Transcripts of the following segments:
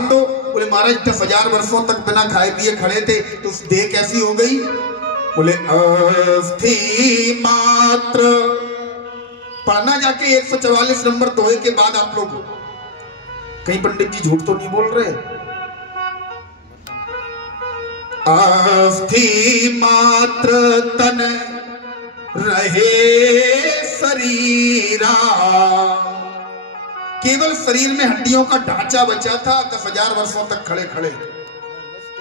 ध्यान दो। बोले महाराज 10,000 वर्षों तक बिना खाए पिए खड़े थे तो देह कैसी हो गई? बोले अस्थि मात्र। पढ़ना जाके 144 नंबर दोहे के बाद आप लोग। कहीं पंडित जी झूठ तो नहीं बोल रहे? अस्थि मात्र तन रहे शरीरा। केवल शरीर में हड्डियों का ढांचा बचा था 10,000 वर्षों तक खड़े खड़े।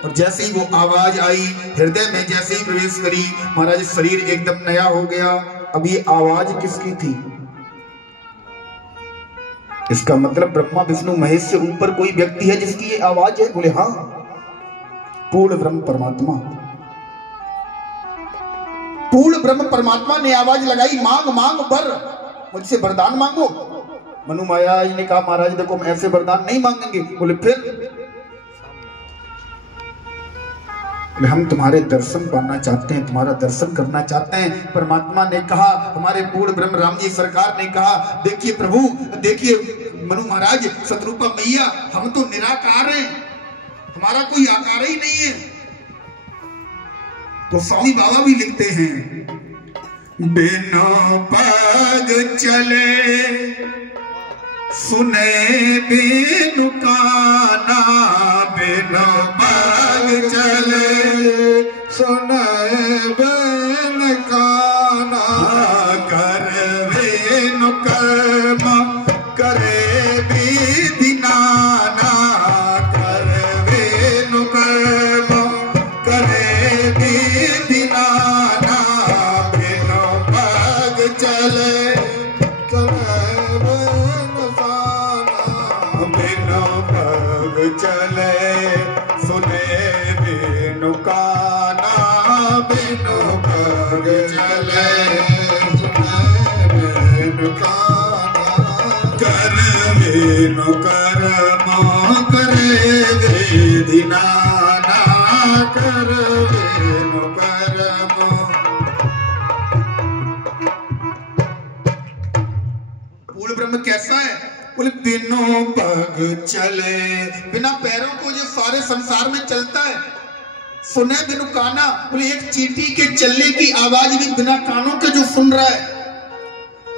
और जैसे ही वो आवाज आई हृदय में जैसे ही प्रवेश करी महाराज शरीर एकदम नया हो गया। अब ये आवाज किसकी थी? इसका मतलब ब्रह्मा विष्णु महेश से ऊपर कोई व्यक्ति है जिसकी ये आवाज है? बोले हाँ, पूर्ण ब्रह्म परमात्मा। पूर्ण ब्रह्म परमात्मा ने आवाज लगाई, मांग मांग वर, मुझसे वरदान मांगो। मनु माया ने कहा महाराज देखो हम ऐसे वरदान नहीं मांगेंगे। बोले फिर? हम तुम्हारे दर्शन पाना चाहते हैं, तुम्हारा दर्शन करना चाहते हैं। परमात्मा ने कहा, हमारे पूर्ण ब्रह्म राम जी सरकार ने कहा, देखिए प्रभु, देखिए मनु महाराज, शत्रुपा मैया, हम तो निराकार हैं, हमारा कोई आकार ही नहीं है। तो स्वामी बाबा भी लिखते हैं, बिना पग चले सुने बिनु काना, बिना पग चले सुने बिनु काना, कर बिनु कर्म करे विधि नाना, कर बिनु कर्म करे विधि नाना, बिनु पग चले चले सुने बिनु काना, बिनु पग चले सुने बिनु काना, कर बिनु कर्म करे विधि नाना, कर बिनु कर्म। पूर्ण ब्रह्म कैसा है? बोले बिनु पग चले, बिना पैरों को जो सारे संसार में चलता है। सुने बिनु काना, बोले एक चींटी के चलने की आवाज भी बिना कानों के जो सुन रहा है।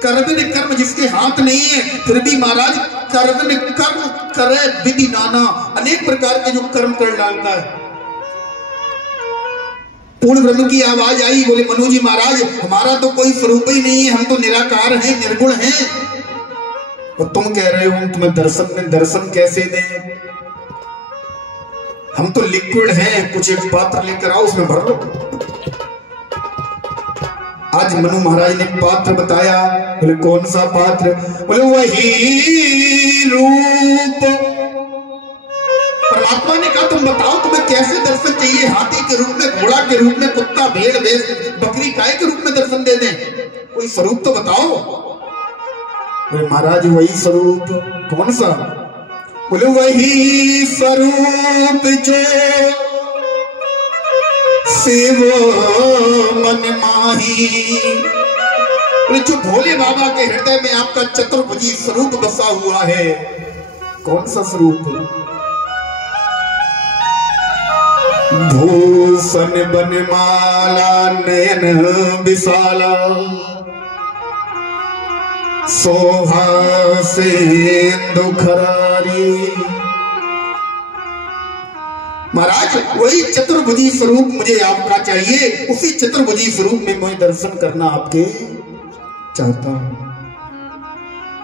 कर्म कर्म जिसके हाथ नहीं है फिर भी महाराज कर्म कर्म करे विधि नाना, अनेक प्रकार के जो कर्म कर डालता है। पूर्ण ब्रह्म की आवाज आई, बोले मनु जी महाराज हमारा तो कोई स्वरूप ही नहीं है, हम तो निराकार हैं, निर्गुण हैं। और तुम कह रहे हो तुम्हें दर्शन कैसे दें? हम तो लिक्विड हैं, कुछ एक पात्र लेकर आओ उसमें भर लो। आज मनु महाराज ने पात्र बताया। बोले कौन सा पात्र? बोले वही रूप। परमात्मा ने कहा तुम बताओ तुम्हें कैसे दर्शन चाहिए? हाथी के रूप में, घोड़ा के रूप में, कुत्ता, भेड़, बकरी, गाय के रूप में दर्शन दे दें? कोई स्वरूप तो बताओ। बोले महाराज वही स्वरूप। कौन सा? बोले वही स्वरूप जो सेवो मन माही। बोले जो भोले बाबा के हृदय में आपका चतुर्भुजी स्वरूप बसा हुआ है। कौन सा स्वरूप? भूषण बनमाला नयन विशाला, शोभा सिंधु खरारी। महाराज वही चतुर्भुजी स्वरूप मुझे आपका चाहिए, उसी चतुर्भुजी स्वरूप में मैं दर्शन करना आपके चाहता हूं।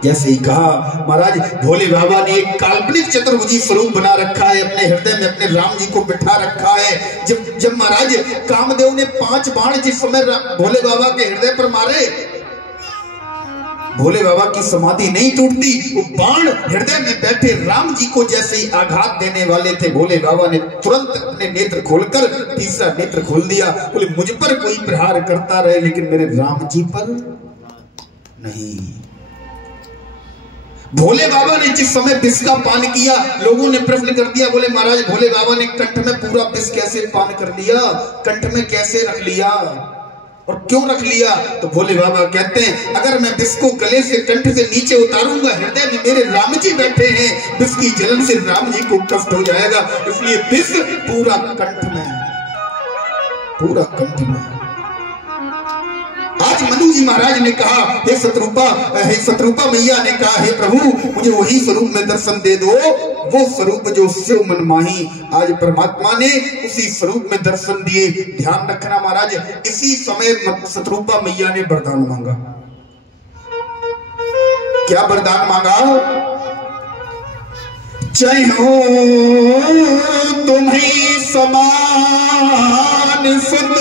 जैसे ही कहा महाराज भोले बाबा ने एक काल्पनिक चतुर्भुजी स्वरूप बना रखा है अपने हृदय में, अपने राम जी को बिठा रखा है। जब महाराज कामदेव ने 5 बाण जिस समय भोले बाबा के हृदय पर मारे, भोले बाबा की समाधि नहीं टूटती। वो बाण हृदय में बैठे राम जी को जैसे ही आघात देने वाले थे, भोले बाबा ने तुरंत अपने नेत्र खोलकर तीसरा नेत्र खोल दिया। बोले मुझ पर कोई प्रहार करता रहे लेकिन मेरे राम जी पर नहीं। भोले बाबा ने जिस समय विष का पान किया, लोगों ने प्रश्न कर दिया, बोले महाराज भोले बाबा ने कंठ में पूरा विष कैसे पान कर लिया, कंठ में कैसे रख लिया? और क्यों रख लिया? तो भोले बाबा कहते हैं अगर मैं विष को गले से कंठ से नीचे उतारूंगा, हृदय में मेरे राम जी बैठे हैं, विष की जलन से राम जी को कष्ट हो जाएगा, इसलिए विष पूरा कंठ में, पूरा कंठ में। आज मनु जी महाराज ने कहा हे शत्रुपा मैया ने कहा हे प्रभु मुझे वही स्वरूप में दर्शन दे दो, वो स्वरूप जो शिव मन माही। आज परमात्मा ने उसी स्वरूप में दर्शन दिए। ध्यान रखना महाराज, इसी समय शत्रुपा मैया ने वरदान मांगा। क्या वरदान मांगा? जय हो तुम्हें समान सुत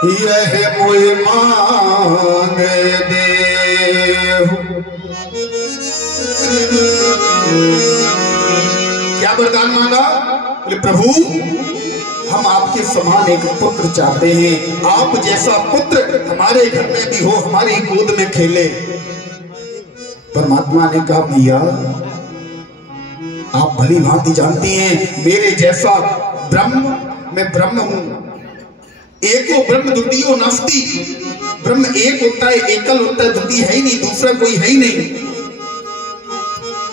यह मोय मांग देहु। क्या वरदान मांगा? बोले प्रभु हम आपके समान एक पुत्र चाहते हैं, आप जैसा पुत्र हमारे घर में भी हो, हमारी गोद में खेले। परमात्मा ने कहा भैया आप भली भांति जानती हैं मेरे जैसा ब्रह्म, मैं ब्रह्म हूं, एको ब्रह्म द्वितीयो नास्ति, ब्रह्म एक होता है, एकल होता है, द्वितीय है ही नहीं, दूसरा कोई है ही नहीं।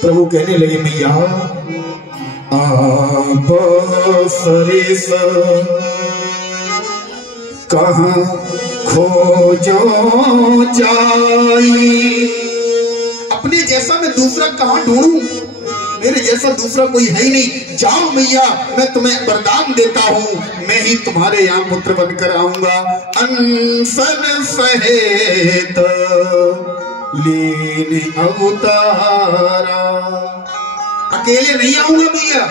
प्रभु कहने लगे मैया आप सरिस कहां खोजो जाई, अपने जैसा मैं दूसरा कहां ढूंढूं, मेरे जैसा दूसरा कोई है ही नहीं। जाओ मैया मैं तुम्हें वरदान देता हूं, मैं ही तुम्हारे यहाँ पुत्र बनकर आऊंगा। अनसन सहेत लीन अवतारा, अकेले नहीं आऊंगा भैया,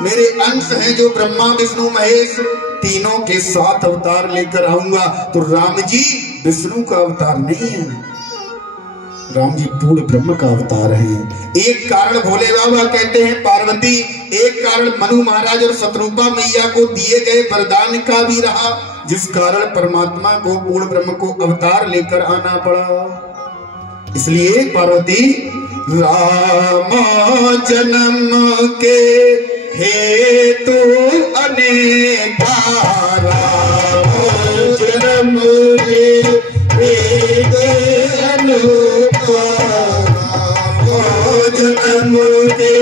मेरे अंश हैं जो ब्रह्मा विष्णु महेश, तीनों के साथ अवतार लेकर आऊंगा। तो राम जी विष्णु का अवतार नहीं है, राम जी पूर्ण ब्रह्म का अवतार हैं। एक कारण भोले बाबा कहते हैं पार्वती, एक कारण मनु महाराज और शत्रुपा मैया को दिए गए वरदान का भी रहा, जिस कारण परमात्मा को पूर्ण ब्रह्म को अवतार लेकर आना पड़ा। इसलिए पार्वती राम जन्म के हेतु अनेका, राम जन्म के जन्म के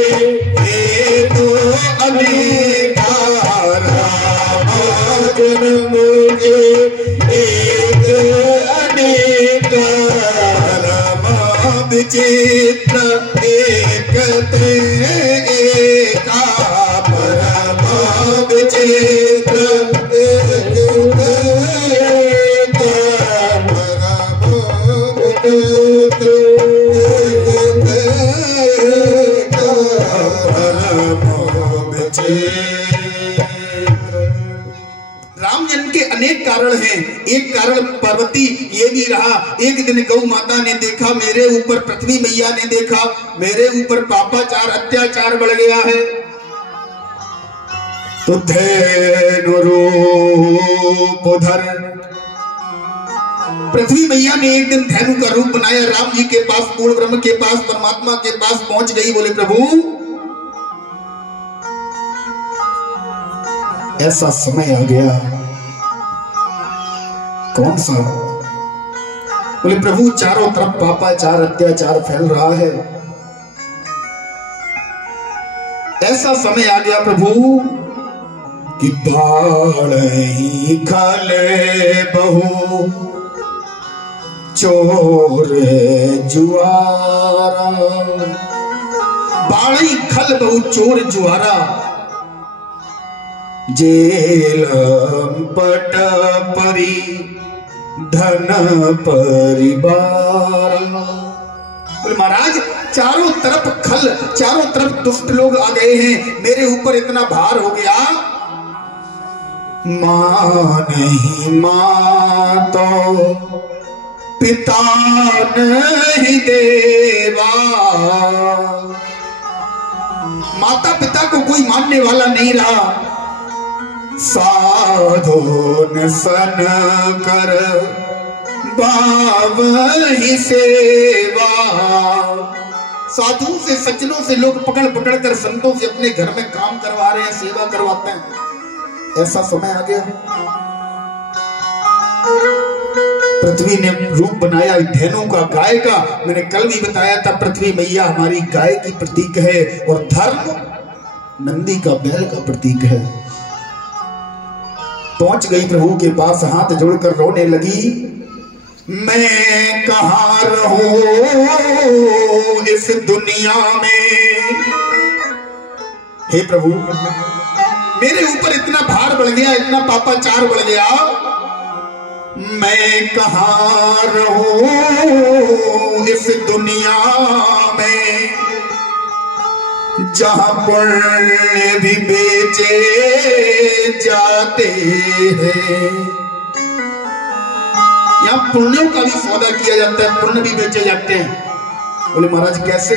हेतु अनेका, राम जन्म के हेतु अनेका, राम विचित्र एकते एका, परम विचित्र राम जन्म के अनेक कारण हैं। एक कारण पार्वती ये भी रहा, एक दिन गौ माता ने देखा मेरे ऊपर, पृथ्वी मैया ने देखा मेरे ऊपर पापाचार अत्याचार बढ़ गया है, तो धेनु रूप धर, पृथ्वी मैया ने एक दिन धेनु का रूप बनाया, राम जी के पास, पूर्ण ब्रह्म के पास, परमात्मा के पास पहुंच गई। बोले प्रभु ऐसा समय आ गया। कौन सा? बोले प्रभु चारों तरफ पापाचार अत्याचार फैल रहा है, ऐसा समय आ गया प्रभु कि बाढ़ खले बहु चोर जुआरा, बाढ़ खल बहु चोर जुआरा, जेलम पट परी धन परिवार। महाराज चारों तरफ खल, चारों तरफ दुष्ट लोग आ गए हैं, मेरे ऊपर इतना भार हो गया, मां नहीं मां तो पिता नहीं देवा, माता पिता को कोई मानने वाला नहीं रहा, साधोन सन कर बावही सेवा, साधु से सज्जनों से लोग पकड़ पकड़ कर संतों से अपने घर में काम करवा रहे हैं, सेवा करवाते हैं। ऐसा समय आ गया, पृथ्वी ने रूप बनाया धेनु का, गाय का। मैंने कल भी बताया था पृथ्वी मैया हमारी गाय की प्रतीक है और धर्म नंदी का, बैल का प्रतीक है। पहुंच गई प्रभु के पास, हाथ जोड़कर रोने लगी, मैं कहाँ रहूं इस दुनिया में। हे प्रभु, मेरे ऊपर इतना भार बढ़ गया, इतना पापाचार बढ़ गया, मैं कहाँ रहूं इस दुनिया में, जहां पुण्य भी बेचे जाते हैं। यहाँ पुण्यों का भी सौदा किया जाता है, पुण्य भी बेचे जाते हैं। बोले महाराज कैसे?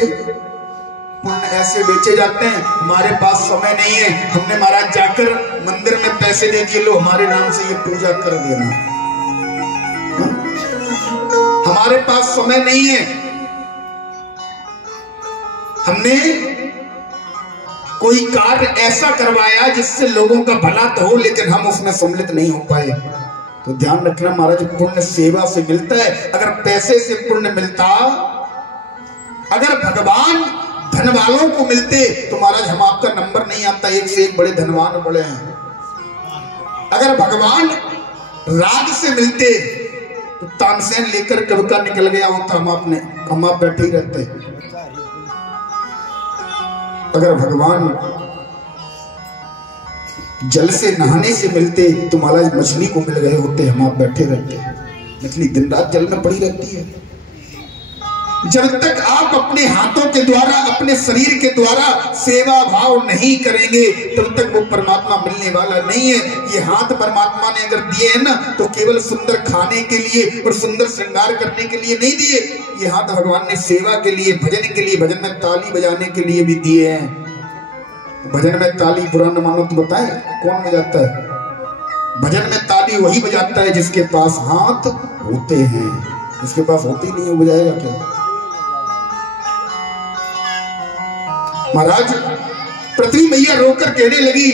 पुण्य ऐसे बेचे जाते हैं, हमारे पास समय नहीं है, हमने महाराज जाकर मंदिर में पैसे दे दिए, लो हमारे नाम से ये पूजा कर देना। हमारे पास समय नहीं है, हमने कोई कार्य ऐसा करवाया जिससे लोगों का भला तो हो, लेकिन हम उसमें सम्मिलित नहीं हो पाए। तो ध्यान रखना महाराज, पुण्य सेवा से मिलता है। अगर पैसे से पुण्य मिलता, अगर भगवान धन वालों को मिलते तो महाराज हम आपका नंबर नहीं आता, एक से एक बड़े धनवान बड़े हैं। अगर भगवान राग से मिलते तो तानसेन लेकर कब का निकल गया होता, हम आप बैठे ही रहते। अगर भगवान जल से नहाने से मिलते तो महाराज मछली को मिल गए होते, हम आप बैठे रहते। मछली दिन रात जल में पड़ी रहती है। जब तक आप अपने हाथों के द्वारा, अपने शरीर के द्वारा सेवा भाव नहीं करेंगे, तब तक वो परमात्मा मिलने वाला नहीं है। ये हाथ परमात्मा ने अगर दिए हैं ना, तो केवल सुंदर खाने के लिए और सुंदर श्रृंगार करने के लिए नहीं दिए। ये हाथ भगवान ने सेवा के लिए, भजन के लिए, भजन में ताली बजाने के लिए भी दिए हैं। भजन में ताली बुरा न मानो तो बताएं कौन बजाता है? भजन में ताली वही बजाता है जिसके पास हाथ होते हैं, जिसके पास होते ही नहीं है बजाएगा क्या? महाराज पृथ्वी मैया रोकर कहने लगी,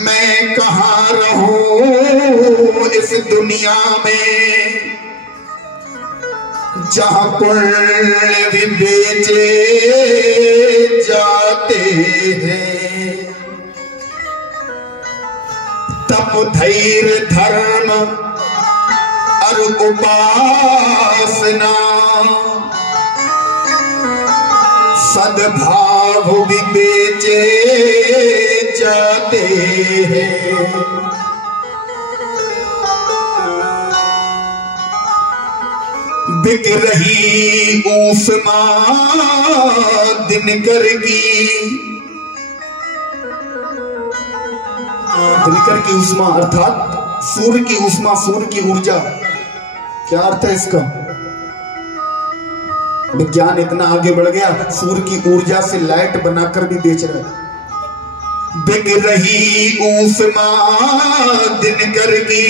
मैं कहाँ रहूं इस दुनिया में, जहां पुण्य भी बेचे जाते हैं। तप धैर्य धर्म और उपासना, सद्भाव भी बेचे जाते हैं। बिक रही ऊष्मा दिनकर की, दिनकर की ऊष्मा अर्थात सूर्य की ऊष्मा, सूर्य की ऊर्जा। क्या अर्थ है इसका? विज्ञान इतना आगे बढ़ गया, सूर्य की ऊर्जा से लाइट बनाकर भी बेच रहा है। बिक रही ऊष्मा दिनकर की,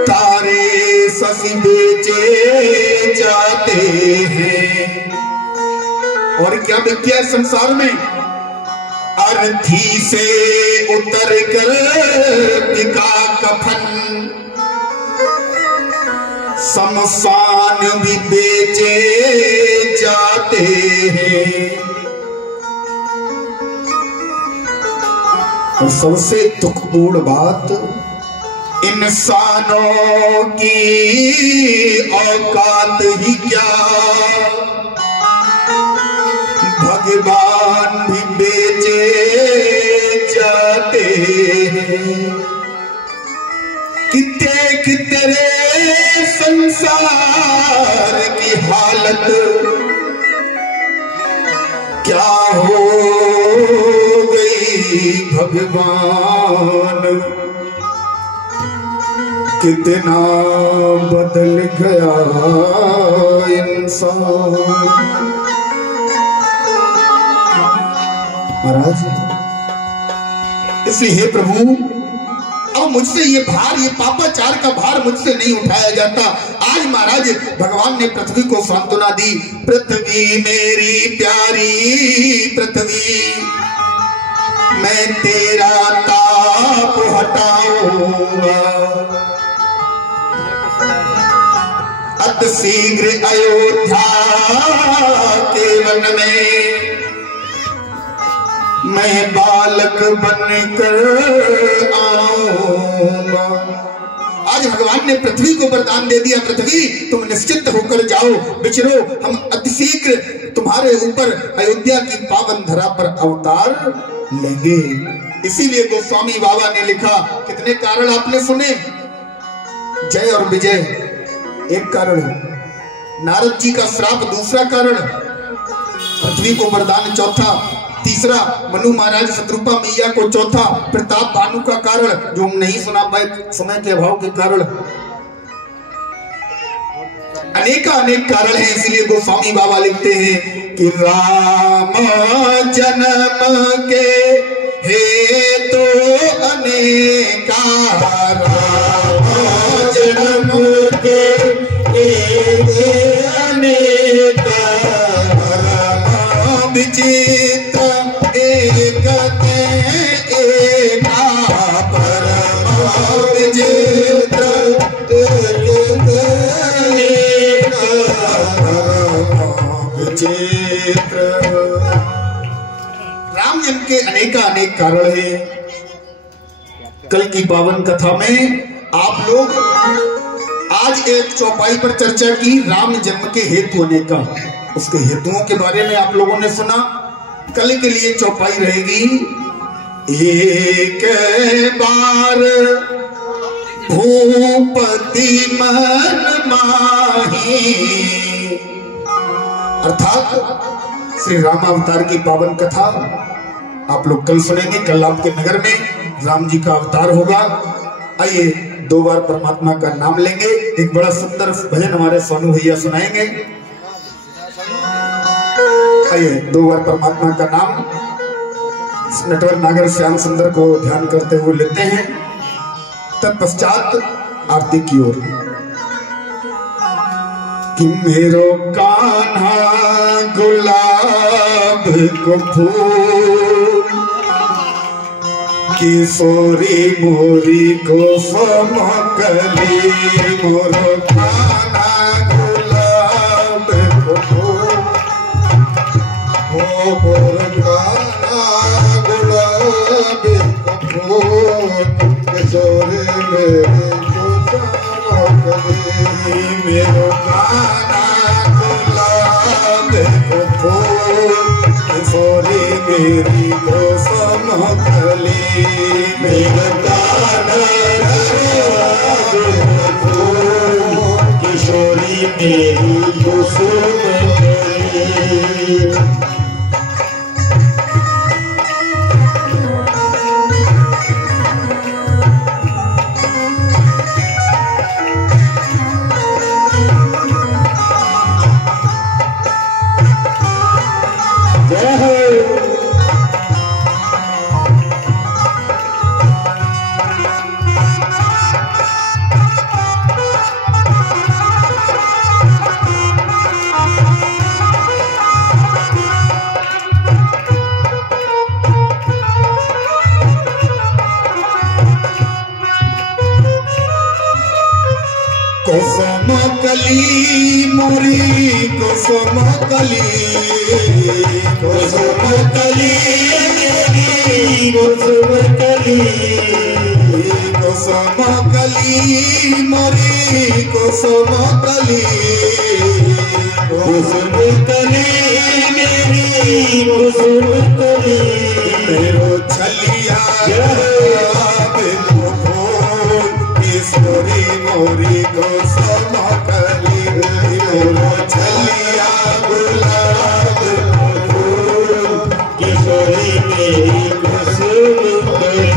तारे शशि बेचे जाते हैं। और क्या बिक्या है संसार में? अर्थी से उतर कर बिका कफन, शमशान भी बेचे जाते हैं। और सबसे दुखपूर्ण बात, इंसानों की औकात ही क्या, भगवान भी बेचे जाते हैं। कि देख तेरे संसार की हालत, क्या हो गई भगवान, कितना बदल गया इंसान। महाराज इसलिए हे प्रभु, अब मुझसे ये भार, ये पापाचार का भार मुझसे नहीं उठाया जाता। आज महाराज भगवान ने पृथ्वी को सांत्वना दी। पृथ्वी मेरी प्यारी पृथ्वी, मैं तेरा ताप हटाऊंगा। अत शीघ्र अयोध्या के वन में मैं बालक बनकर आऊंगा। आज भगवान ने पृथ्वी को वरदान दे दिया, पृथ्वी तुम निश्चिंत होकर जाओ, विचरो, हम अतिशीघ्र तुम्हारे ऊपर अयोध्या की पावन धरा पर अवतार लेंगे। इसीलिए गोस्वामी बाबा ने लिखा, कितने कारण आपने सुने, जय और विजय एक कारण है, नारद जी का श्राप दूसरा कारण, पृथ्वी को वरदान चौथा, तीसरा मनु महाराज शत्रुपा मैया को चौथा, प्रताप भानु का कारण जो हम नहीं सुना पाए समय के अभाव के कारण, अनेक कारण हैं। इसलिए गोस्वामी बाबा लिखते हैं कि राम जन्म के हेतु अनेका, राम जन्म के हेतु अनेका, राम विचित्र एकते एका, परम विचित्र एकते विचित्र। राम जन्म के अनेक कारण है। कल की पावन कथा में आप लोग आज एक चौपाई पर चर्चा की, राम जन्म के हेतु अनेका, उसके हेतुओं के बारे में आप लोगों ने सुना। कल के लिए चौपाई रहेगी, एक बार भूपति मन माही, अर्थात श्री राम अवतार की पावन कथा आप लोग कल सुनेंगे। कल आपके नगर में राम जी का अवतार होगा। आइए 2 बार परमात्मा का नाम लेंगे। एक बड़ा सुंदर भजन हमारे सोनू भैया सुनाएंगे। आइए 2 बार परमात्मा का नाम नटवर नागर श्याम सुंदर को ध्यान करते हुए लेते हैं। तत्पश्चात आरती की ओर। कि मेरो कान्हा गुलाब को फूल, किशोरी मोरी को समकली, मोरो कान्हा गुलाब को फूल, ओ मोरो कान्हा गुलाब को फूल, किशोरी मेरी को समकली, मेरो कान्हा गुलाब को फूल, किशोरी मेरी को समकली, मेरो कान्हा गुलाब को फूल, किशोरी मेरी को समकली। कुसुमकली मोरी कुसुमकली, कुसुमकली मेरी कुसुमकली, कुसुमकली मोरी कुसुमकली, कुसुमकली मेरी कुसुमकली, मेरो छलिया किशोरी मोरी को समकली, मेरो छलिया गुलाब फूल, किशोरी मेरी को समकली।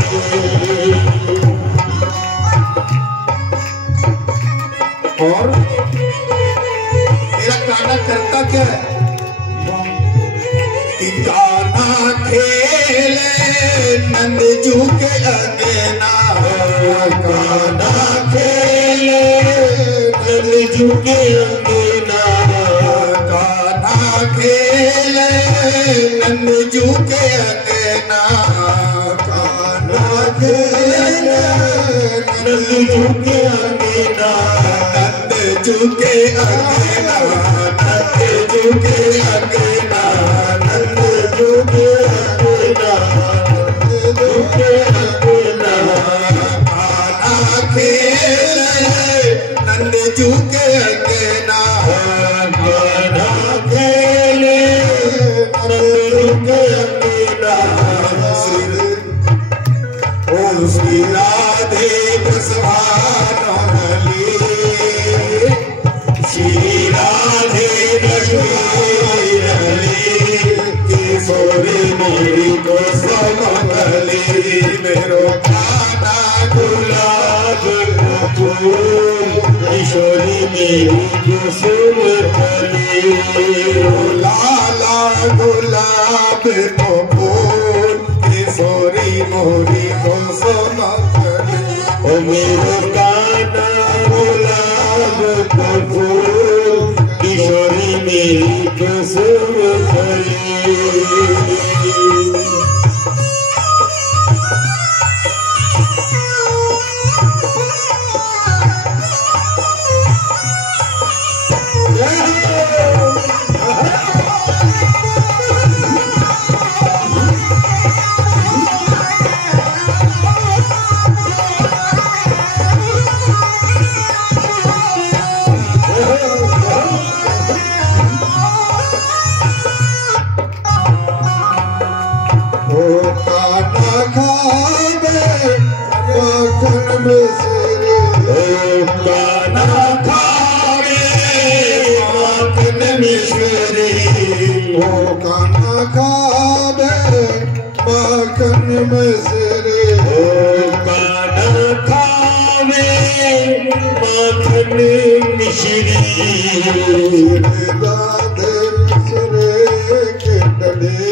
और मेरा कान्हा करता क्या है कि कान्हा खेले नंदजू के अंगना, कान्हा खेले नंदजू के अंगना, कान्हा खेले नंदजू के अंगना, अकेला नंद झुके अंगना नंद झुके अंगना नंद झुके अंगना नंद झुके अंगना नंद झुके अंगना कान्हा खेले नंद झुके अंगना कान्हा खेले नंद झुके अंगना श्री राधे बसवानली श्री राधे लक्ष्मी किशोरी मेरी को समली मेरो कान्हा गुलाब फूल किशोरी मेरी को सुमली लाला गुलाब को फूल किशोरी मोरी को समली ओ मेरो कान्हा गुलाब को फूल किशोरी मेरी को सुमली कान्हा खावे माखन मिश्री ओ कान्हा खावे माखन मिश्री ओ कान्हा खावे माखन मिश्री राधे मिश्री के डले